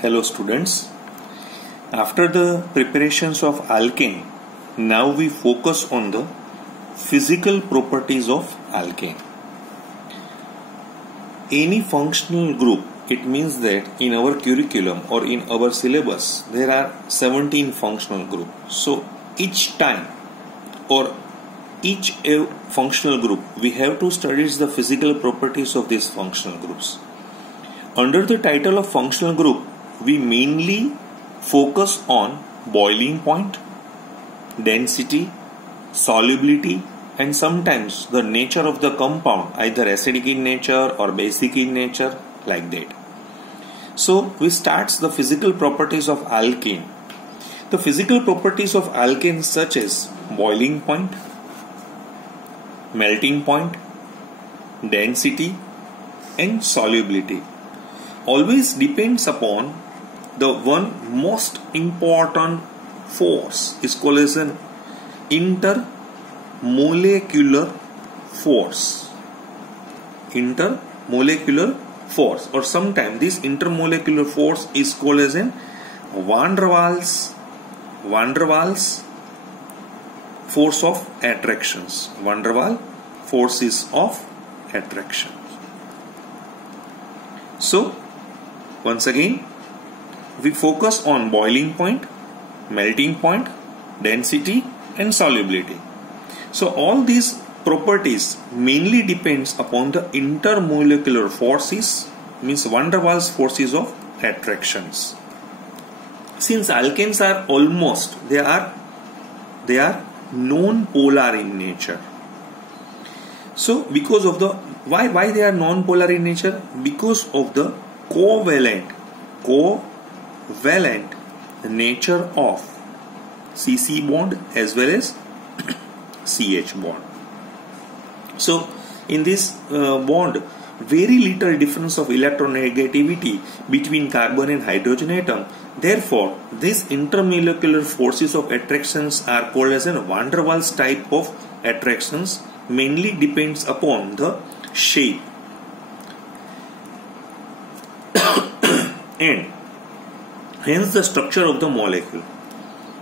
Hello students. After the preparations of alkane, now we focus on the physical properties of alkane. Any functional group, it means that in our curriculum or in our syllabus there are 17 functional groups. So each time or each functional group we have to study the physical properties of these functional groups. Under the title of functional group, we mainly focus on boiling point, density, solubility, and sometimes the nature of the compound, either acidic in nature or basic in nature, like that. So we start the physical properties of alkane. The physical properties of alkane such as boiling point, melting point, density, and solubility always depends upon the one most important force is called as an intermolecular force. Intermolecular force, or sometimes this intermolecular force is called as an Van der Waals force of attractions. Van der Waals forces of attraction. So once again, we focus on boiling point, melting point, density, and solubility. So all these properties mainly depends upon the intermolecular forces, means Van der Waals forces of attractions. Since alkanes are they are non-polar in nature. So because of the why they are non-polar in nature? Because of the covalent nature of CC bond as well as CH bond. So in this bond, very little difference of electronegativity between carbon and hydrogen atom. Therefore, these intermolecular forces of attractions are called as a Van der Waals type of attractions, mainly depends upon the shape and hence the structure of the molecule.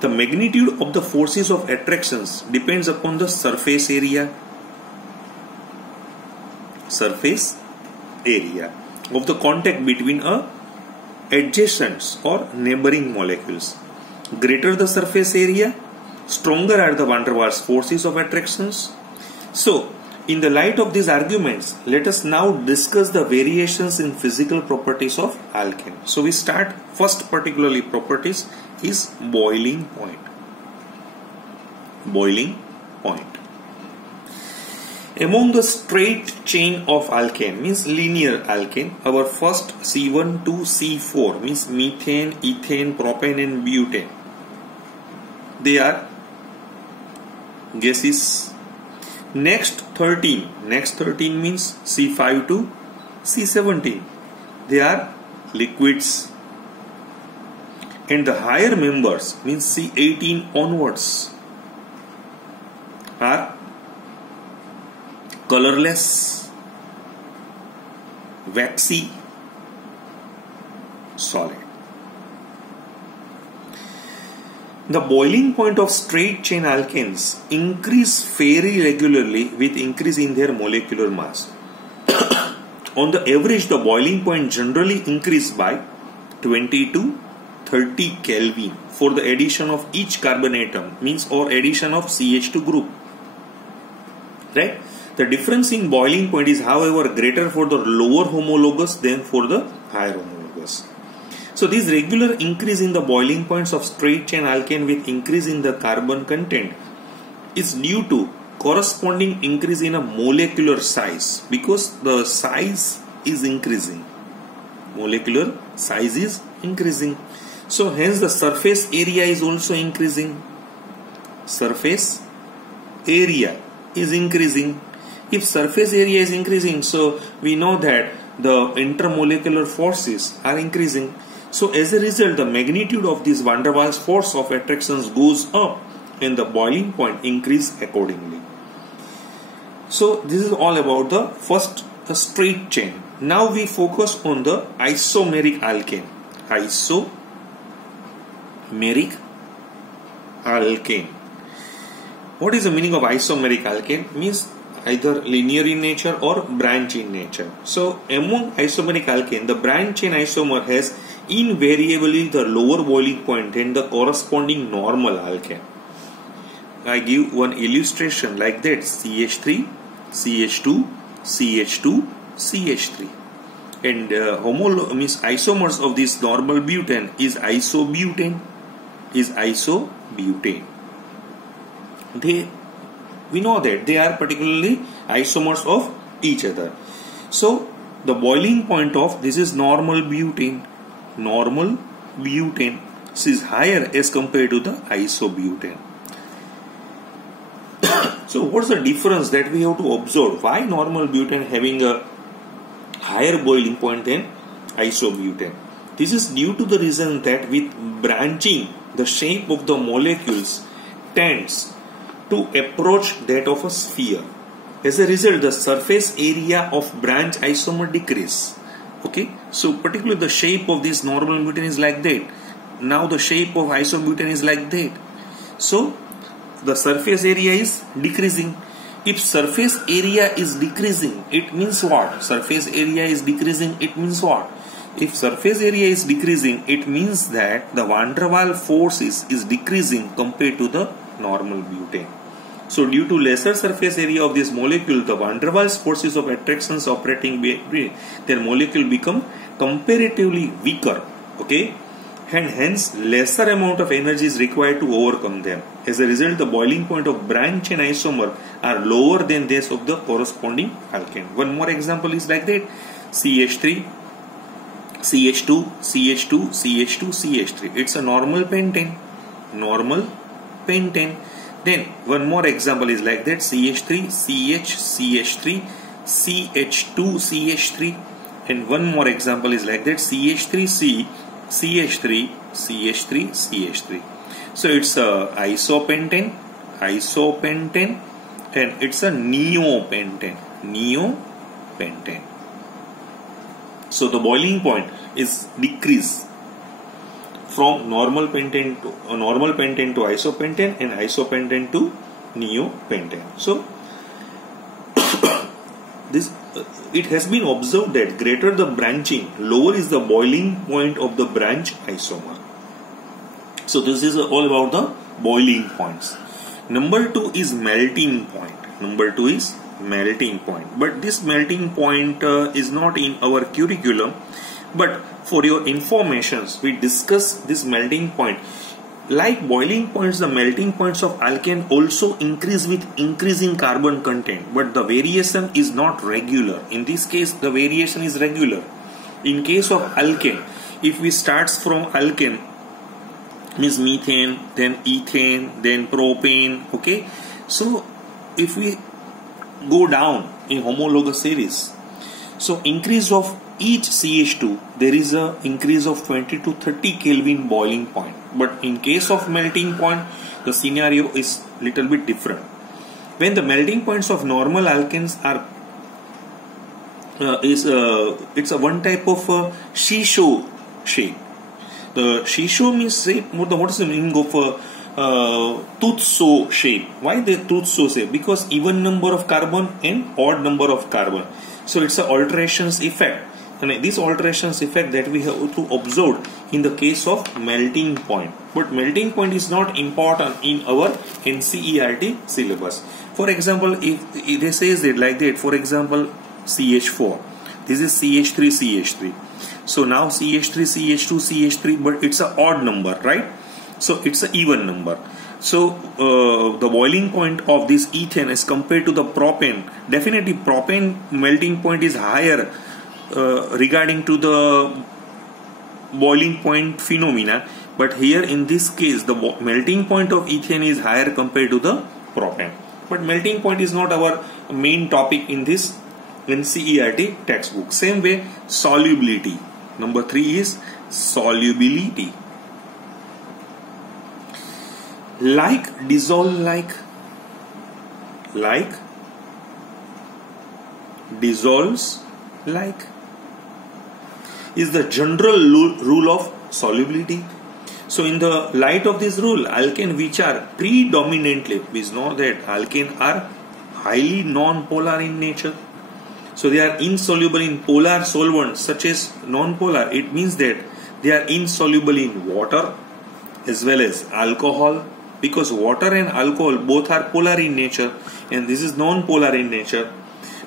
The magnitude of the forces of attractions depends upon the surface area of the contact between adjacent or neighboring molecules. Greater the surface area, stronger are the Van der Waals forces of attractions. So, in the light of these arguments, let us now discuss the variations in physical properties of alkane. So we start first particularly properties is boiling point. Boiling point. Among the straight chain of alkane, means linear alkane, our first C1 to C4 means methane, ethane, propane and butane. They are gases. Next 13 means C5 to C17. They are liquids. And the higher members means C18 onwards are colorless, waxy, solid. The boiling point of straight chain alkanes increase very regularly with increase in their molecular mass. On the average, the boiling point generally increase by 20 to 30 Kelvin for the addition of each carbon atom, means or addition of CH2 group. Right? The difference in boiling point is however greater for the lower homologous than for the higher homologous. So this regular increase in the boiling points of straight chain alkane with increase in the carbon content is due to corresponding increase in a molecular size, because the size is increasing. Molecular size is increasing. So hence the surface area is also increasing. Surface area is increasing. If surface area is increasing, so we know that the intermolecular forces are increasing. So as a result, the magnitude of this Van der Waals force of attractions goes up and the boiling point increase accordingly. So this is all about the straight chain. Now we focus on the isomeric alkane. isomeric alkane. What is the meaning of isomeric alkane? Means either linear in nature or branch in nature. So among isomeric alkane, the branch chain isomer has invariably the lower boiling point than the corresponding normal alkane. I give one illustration like that: CH3, CH2, CH2, CH3. And means isomers of this normal butane is isobutane. We know that they are particularly isomers of each other. So the boiling point of this is normal butane. This is higher as compared to the isobutane. So what's the difference that we have to observe? Why normal butane having a higher boiling point than isobutane? This is due to the reason that with branching, the shape of the molecules tends to approach that of a sphere. As a result, the surface area of branch isomer decrease. Okay, so particularly the shape of this normal butane is like that. Now the shape of isobutane is like that. So the surface area is decreasing. If surface area is decreasing, it means what? Surface area is decreasing, it means what? If surface area is decreasing, it means that the van der Waals force is decreasing compared to the normal butane. So due to lesser surface area of this molecule, the van der Waals forces of attractions operating their molecule become comparatively weaker. Okay, and hence lesser amount of energy is required to overcome them. As a result, the boiling point of branch and isomer are lower than those of the corresponding alkane. One more example is like that: CH3, CH2, CH2, CH2, CH3. It's a normal pentane. Then one more example is like that: CH3, CH, CH3, CH2, CH3. And one more example is like that: CH3C, CH3, CH3, CH3. So it's a isopentane, and it's a neopentane. So the boiling point is decreased from normal pentane to isopentane and isopentane to neopentane. So this it has been observed that greater the branching, lower is the boiling point of the branch isomer. So this is all about the boiling points. Number 2 is melting point. But this melting point is not in our curriculum. But for your informations, we discuss this melting point. Like boiling points, the melting points of alkane also increase with increasing carbon content, but the variation is not regular. In this case, the variation is regular. In case of alkane, if we start from alkane, means methane, then ethane, then propane. Okay, so if we go down in homologous series, so increase of each CH2, there is a increase of 20 to 30 Kelvin boiling point. But in case of melting point, the scenario is little bit different. When the melting points of normal alkanes are it's a one type of shisho shape. The shisho means shape. What is the meaning of tooth saw shape? Why the tooth saw shape? Because even number of carbon and odd number of carbon. So it's an alterations effect. And this alterations effect that we have to observe in the case of melting point. But melting point is not important in our NCERT syllabus. For example, if they says it like that, for example, CH4. This is CH3. So now CH3, CH2, CH3, but it's an odd number, right? So it's an even number. So the boiling point of this ethane as compared to the propane, definitely propane melting point is higher regarding to the boiling point phenomena, but here in this case the melting point of ethane is higher compared to the propane. But melting point is not our main topic in this NCERT textbook. Same way, solubility. Number 3 is solubility. Like, dissolve like. Like, dissolves like is the general rule of solubility. So in the light of this rule, alkane which are predominantly, we know that alkane are highly non-polar in nature. So they are insoluble in polar solvents such as non-polar. It means that they are insoluble in water as well as alcohol, because water and alcohol both are polar in nature and this is non-polar in nature,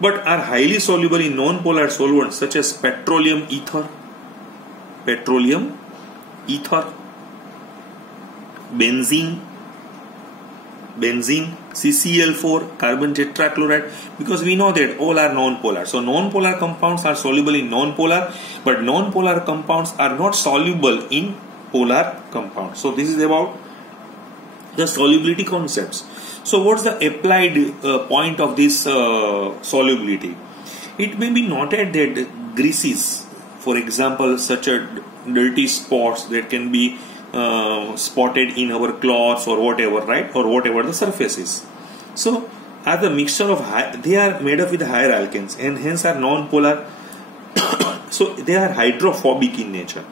but are highly soluble in non-polar solvents such as petroleum ether, benzene, CCl4, carbon tetrachloride, because we know that all are non-polar. So non-polar compounds are soluble in non-polar, but non-polar compounds are not soluble in polar compounds. So this is about the solubility concepts. So what's the applied point of this solubility? It may be noted that greases, for example, such a dirty spots that can be spotted in our cloths or whatever, right, or whatever the surface is. So as a mixture of they are made up with higher alkanes and hence are non-polar. So they are hydrophobic in nature.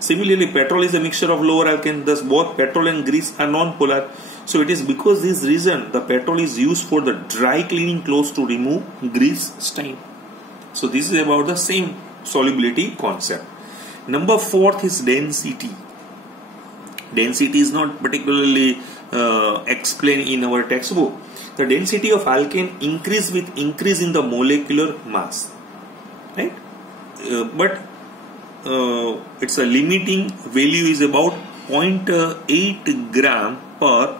Similarly, petrol is a mixture of lower alkane, thus both petrol and grease are non-polar. So it is because this reason the petrol is used for the dry cleaning clothes to remove grease stain. So this is about the same solubility concept. Number 4th is density. Density is not particularly explained in our textbook. The density of alkane increase with increase in the molecular mass, right? But its a limiting value is about 0.8 gram per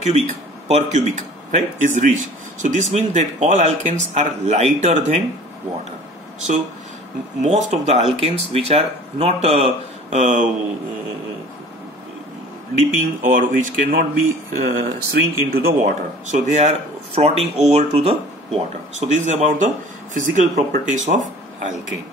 cubic, right, is reached. So this means that all alkanes are lighter than water. So most of the alkanes which are not dipping or which cannot be shrink into the water, so they are floating over to the water. So this is about the physical properties of alkane.